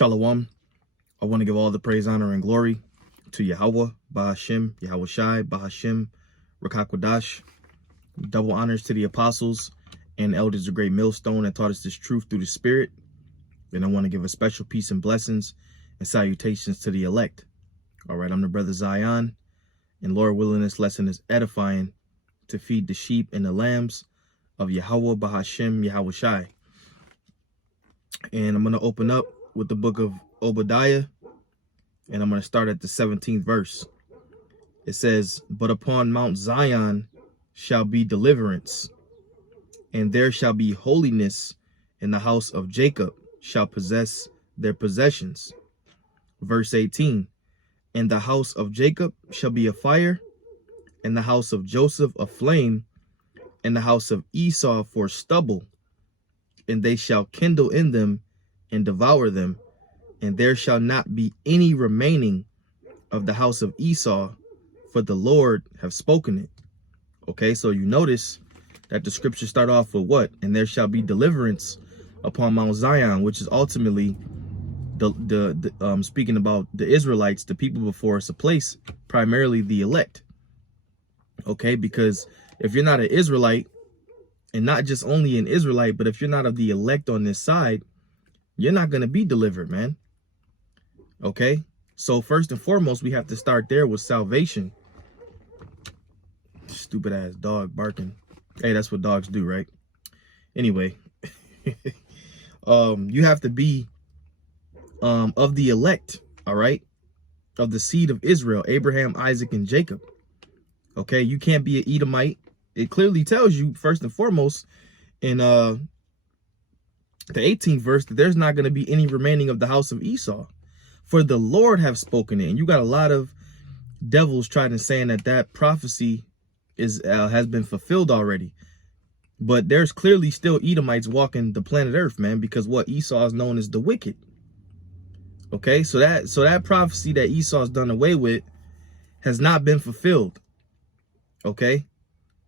Shalom. I want to give all the praise, honor, and glory to Yahweh, Bahashim, Yahweh Shai, Bahashim, Rakakwadash. Double honors to the apostles and elders of Great Millstone that taught us this truth through the Spirit. And I want to give a special peace and blessings and salutations to the elect. All right, I'm the brother Zion, and Lord willing, this lesson is edifying to feed the sheep and the lambs of Yahweh, Bahashim, Yahweh Shai. And I'm going to open up with the book of Obadiah, and I'm going to start at the 17th verse. It says, "But upon Mount Zion shall be deliverance, and there shall be holiness, and the house of Jacob shall possess their possessions." Verse 18, "And the house of Jacob shall be a fire, and the house of Joseph a flame, and the house of Esau for stubble, and they shall kindle in them and devour them, and there shall not be any remaining of the house of Esau, for the Lord have spoken it." Okay, so you notice that the scriptures start off with what? "And there shall be deliverance upon Mount Zion," which is ultimately the speaking about the Israelites, the people before us, a place, primarily the elect. Okay, because if you're not an Israelite, and not just only an Israelite, but if you're not of the elect on this side, you're not going to be delivered, man. Okay, so first and foremost, we have to start there with salvation. Stupid ass dog barking. Hey, that's what dogs do, right? Anyway, you have to be of the elect, all right, of the seed of Israel, Abraham, Isaac, and Jacob. Okay, you can't be an Edomite. It clearly tells you, first and foremost, in the 18th verse, that there's not going to be any remaining of the house of Esau, for the Lord have spoken it. And you got a lot of devils trying to saying that that prophecy is has been fulfilled already. But there's clearly still Edomites walking the planet Earth, man, because what Esau is known as the wicked. Okay, so that prophecy that Esau's done away with has not been fulfilled. Okay,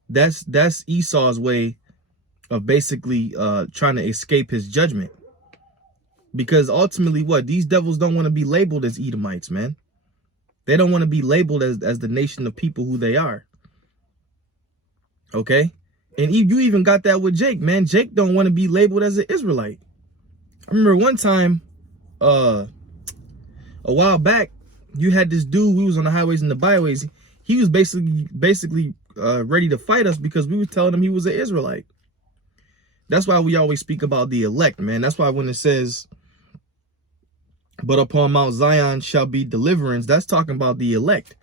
that's Esau's way of basically trying to escape his judgment. Because ultimately, what? These devils don't want to be labeled as Edomites, man. They don't want to be labeled as the nation of people who they are. Okay? And you even got that with Jake, man. Jake don't want to be labeled as an Israelite. I remember one time, a while back, you had this dude, we was on the highways and the byways. He was basically ready to fight us because we were telling him he was an Israelite. That's why we always speak about the elect, man. That's why when it says, "But upon Mount Zion shall be deliverance," that's talking about the elect.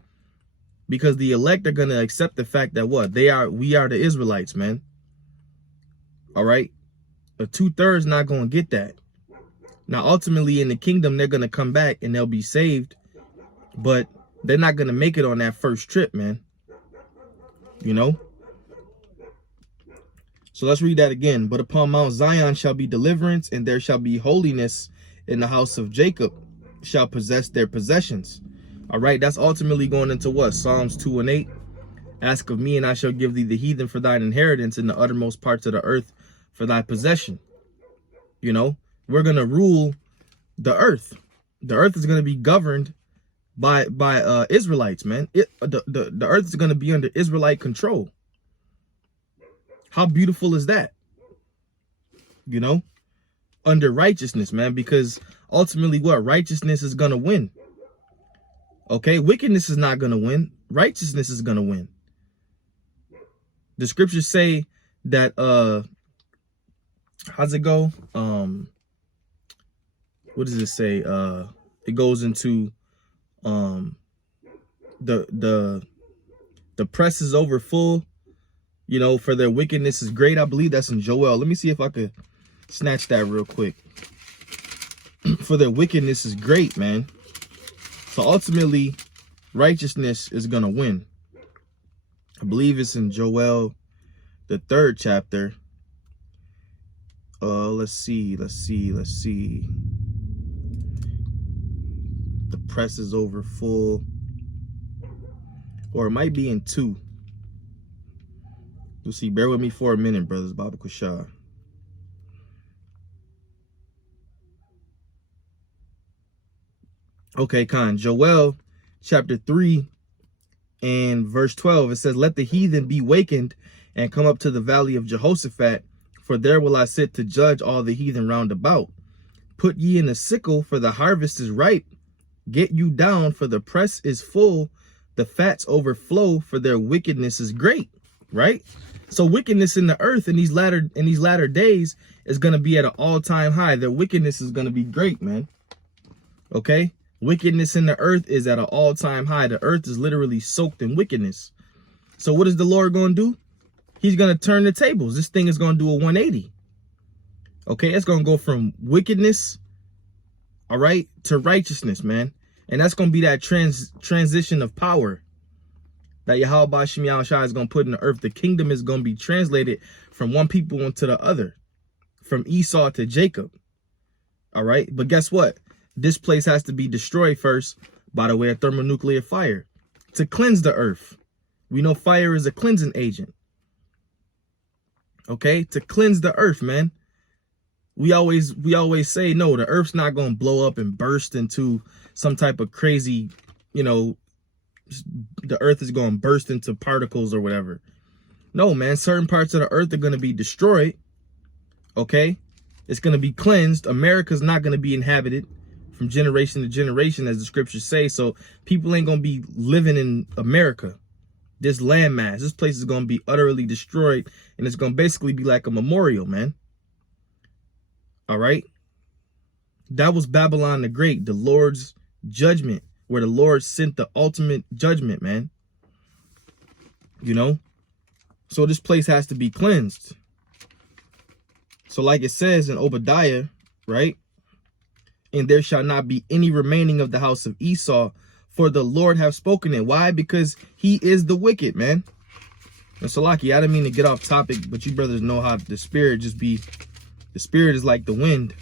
Because the elect are going to accept the fact that what? We are the Israelites, man. All right? A 2/3 not going to get that. Now, ultimately, in the kingdom, they're going to come back and they'll be saved. But they're not going to make it on that first trip, man. You know? So let's read that again. "But upon Mount Zion shall be deliverance, and there shall be holiness, in the house of Jacob shall possess their possessions." All right, that's ultimately going into what? Psalms 2 and 8. "Ask of me, and I shall give thee the heathen for thine inheritance, in the uttermost parts of the earth for thy possession." You know, we're going to rule the earth. The earth is going to be governed by Israelites, man. The earth is going to be under Israelite control. How beautiful is that? You know, under righteousness, man, because ultimately what? Righteousness is going to win. Okay, wickedness is not going to win. Righteousness is going to win. The scriptures say that, how's it go? What does it say? It goes into, the press is over full, you know, for their wickedness is great. I believe that's in Joel. Let me see if I could snatch that real quick. For their wickedness is great, man. So ultimately, righteousness is going to win. I believe it's in Joel, the 3rd chapter. Let's see. The press is over full. Or it might be in 2. You'll see. Bear with me for a minute, brothers. Baba Kushah. Okay, Khan. Joel chapter 3 and verse 12. It says, let the heathen be wakened and come up to the valley of Jehoshaphat, for there will I sit to judge all the heathen round about. Put ye in a sickle, for the harvest is ripe. Get you down, for the press is full. The fats overflow, for their wickedness is great. Right? So wickedness in the earth in these latter days is going to be at an all-time high. Their wickedness is going to be great, man. Okay? Wickedness in the earth is at an all-time high. The earth is literally soaked in wickedness. So what is the Lord going to do? He's going to turn the tables. This thing is going to do a 180. Okay? It's going to go from wickedness, all right, to righteousness, man. And that's going to be that transition of power that Yahweh Ba'ashem Yahushua is going to put in the earth. The kingdom is going to be translated from one people into the other, from Esau to Jacob. All right. But guess what? This place has to be destroyed first by the way of thermonuclear fire to cleanse the earth. We know fire is a cleansing agent. Okay. To cleanse the earth, man. We always say, no, the earth's not going to blow up and burst into some type of crazy, you know, the earth is going to burst into particles or whatever. No, man, certain parts of the earth are going to be destroyed. Okay. It's going to be cleansed. America's not going to be inhabited from generation to generation, as the scriptures say. So people ain't going to be living in America. This landmass, this place is going to be utterly destroyed. And it's going to basically be like a memorial, man. All right. That was Babylon the Great, the Lord's judgment, where the Lord sent the ultimate judgment, man. You know, so this place has to be cleansed. So like it says in Obadiah, right? And there shall not be any remaining of the house of Esau, for the Lord have spoken it. Why? Because he is the wicked, man. And Salaki, I didn't mean to get off topic, but you brothers know how the spirit just be. The spirit is like the wind.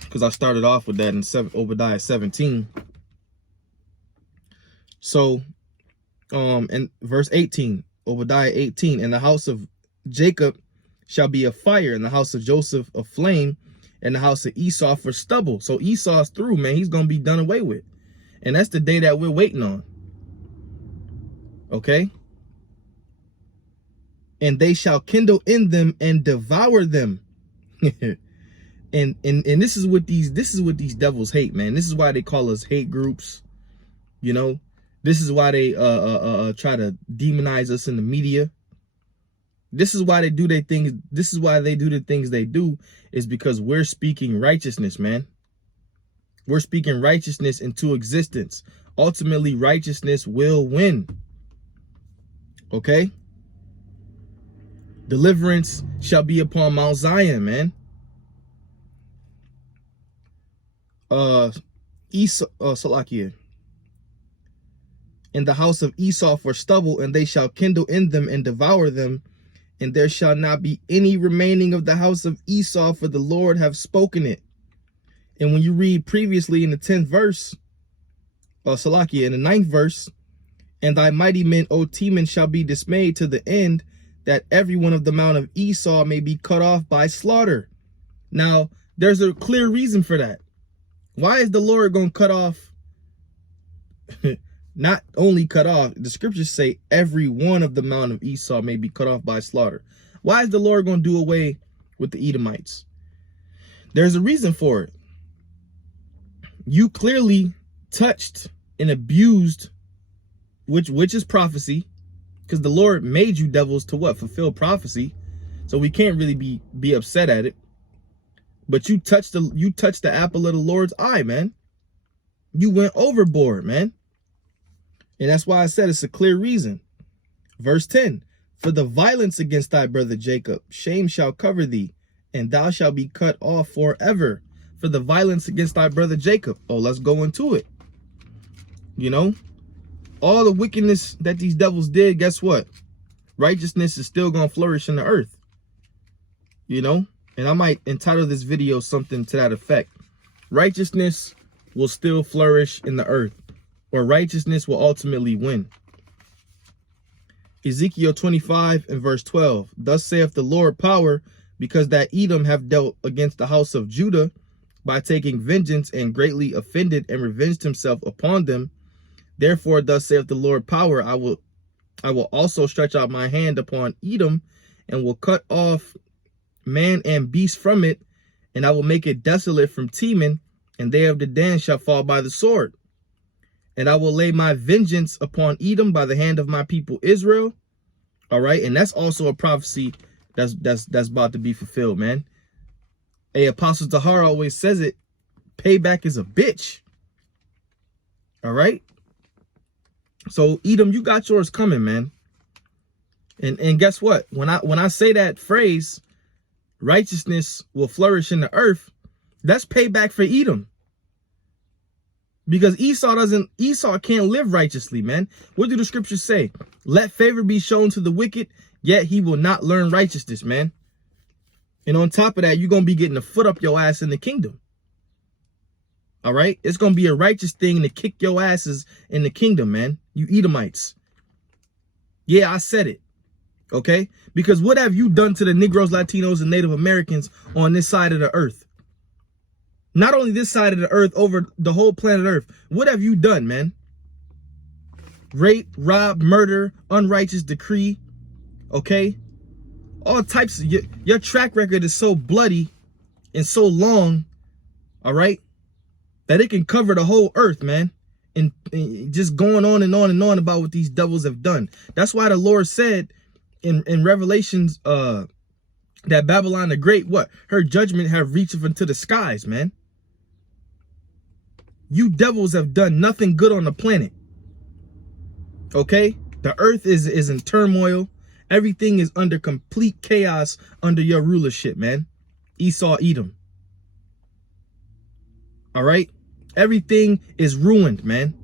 Because I started off with that in Obadiah 17. So, in verse 18, Obadiah 18, and the house of Jacob shall be a fire, and the house of Joseph a flame, and the house of Esau for stubble. So Esau's through, man. He's going to be done away with. And that's the day that we're waiting on. Okay? And they shall kindle in them and devour them. and this is what these devils hate, man. This is why they call us hate groups. You know, this is why they try to demonize us in the media. This is why they do their things. This is why they do the things they do, is because we're speaking righteousness, man. We're speaking righteousness into existence. Ultimately, righteousness will win. Okay? Deliverance shall be upon Mount Zion, man. Salakia. In the house of Esau for stubble, and they shall kindle in them and devour them, and there shall not be any remaining of the house of Esau, for the Lord have spoken it. And when you read previously in the 10th verse, Salakia, in the 9th verse, and thy mighty men, O Teman, shall be dismayed to the end, that every one of the mount of Esau may be cut off by slaughter. Now, there's a clear reason for that. Why is the Lord going to cut off? Not only cut off, the scriptures say every one of the mount of Esau may be cut off by slaughter. Why is the Lord going to do away with the Edomites? There's a reason for it. You clearly touched and abused, which is prophecy. Because the Lord made you devils to what? Fulfill prophecy. So we can't really be upset at it. But you touched the apple of the Lord's eye, man. You went overboard, man. And that's why I said it's a clear reason. Verse 10. For the violence against thy brother Jacob, shame shall cover thee, and thou shalt be cut off forever. For the violence against thy brother Jacob. Oh, let's go into it. You know? All the wickedness that these devils did, guess what? Righteousness is still going to flourish in the earth. You know? And I might entitle this video something to that effect. Righteousness will still flourish in the earth. Or righteousness will ultimately win. Ezekiel 25 and verse 12. Thus saith the Lord power, because that Edom have dealt against the house of Judah, by taking vengeance, and greatly offended and revenged himself upon them. Therefore, thus saith the Lord power, I will also stretch out my hand upon Edom, and will cut off man and beast from it, and I will make it desolate from Teman, and they of Dedan shall fall by the sword. And I will lay my vengeance upon Edom by the hand of my people Israel. All right, and that's also a prophecy that's about to be fulfilled, man. Apostle Tahar always says it, payback is a bitch. All right. So Edom, you got yours coming, man. And guess what? When I say that phrase, righteousness will flourish in the earth, that's payback for Edom. Because Esau can't live righteously, man. What do the scriptures say? Let favor be shown to the wicked, yet he will not learn righteousness, man. And on top of that, you're going to be getting a foot up your ass in the kingdom. All right? It's going to be a righteous thing to kick your asses in the kingdom, man. You Edomites. Yeah, I said it. Okay? Because what have you done to the Negroes, Latinos, and Native Americans on this side of the earth? Not only this side of the earth, over the whole planet Earth. What have you done, man? Rape, rob, murder, unrighteous decree. Okay? All types of... Your track record is so bloody and so long, all right, that it can cover the whole earth, man. And just going on and on and on about what these devils have done. That's why the Lord said in Revelations that Babylon the Great, what? Her judgment have reached up into the skies, man. You devils have done nothing good on the planet. Okay? The earth is in turmoil. Everything is under complete chaos under your rulership, man. Esau, Edom. All right? Everything is ruined, man.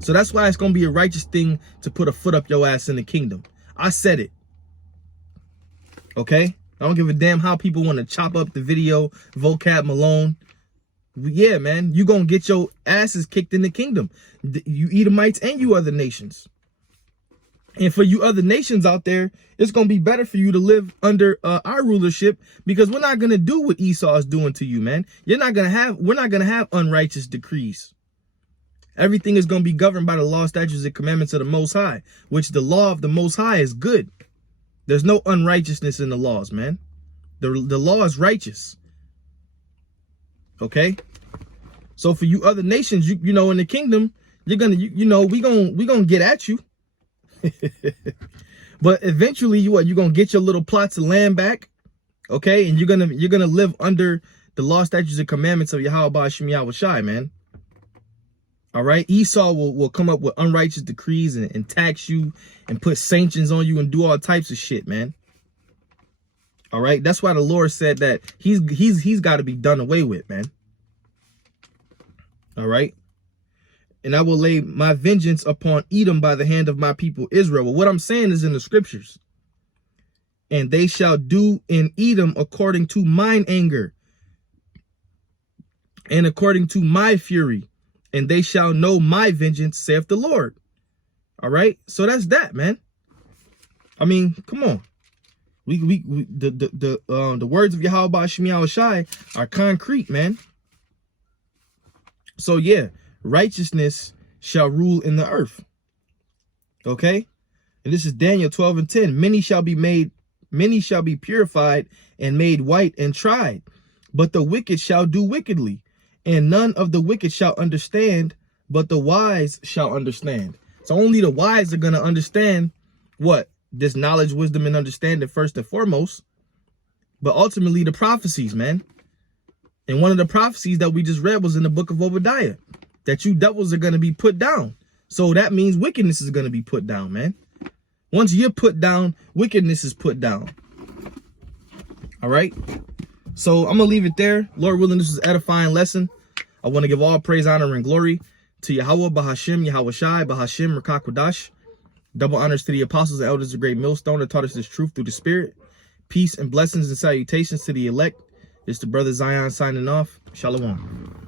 So that's why it's going to be a righteous thing to put a foot up your ass in the kingdom. I said it. Okay? I don't give a damn how people want to chop up the video, Vocab Malone. Yeah, man, you gonna get your asses kicked in the kingdom. You Edomites and you other nations. And for you other nations out there, it's gonna be better for you to live under our rulership, because we're not gonna do what Esau is doing to you, man. We're not gonna have unrighteous decrees. Everything is gonna be governed by the law, statutes, and commandments of the Most High, which the law of the Most High is good. There's no unrighteousness in the laws, man. The law is righteous. Okay, so for you other nations, you know, in the kingdom, you're gonna, we gonna get at you. But eventually, you're gonna get your little plots of land back, okay, and you're gonna live under the law, statutes, and commandments of Yahweh Ba'ashem Yahweh Shai, man. All right, Esau will come up with unrighteous decrees and tax you and put sanctions on you and do all types of shit, man. All right, that's why the Lord said that he's got to be done away with, man. All right, and I will lay my vengeance upon Edom by the hand of my people Israel. Well, what I'm saying is in the scriptures. And they shall do in Edom according to mine anger and according to my fury, and they shall know my vengeance, saith the Lord. All right, so that's that, man. I mean, come on. The words of Yahweh Ba'ashem Yahweh Shai are concrete, man. So yeah, righteousness shall rule in the earth. Okay? And this is Daniel 12:10. Many shall be purified and made white and tried, but the wicked shall do wickedly, and none of the wicked shall understand, but the wise shall understand. So only the wise are going to understand what? This knowledge, wisdom, and understanding first and foremost, but ultimately the prophecies, man. And one of the prophecies that we just read was in the book of Obadiah, that you devils are going to be put down. So that means wickedness is going to be put down, man. Once you're put down, wickedness is put down. All right. So I'm going to leave it there. Lord willing, this is an edifying lesson. I want to give all praise, honor, and glory to Yahweh Ba'ashem Yahweh Shai Ba'ashem Rakakwadash. Double honors to the apostles and elders of Great Millstone that taught us this truth through the Spirit. Peace and blessings and salutations to the elect. It's the brother Zion signing off. Shalom.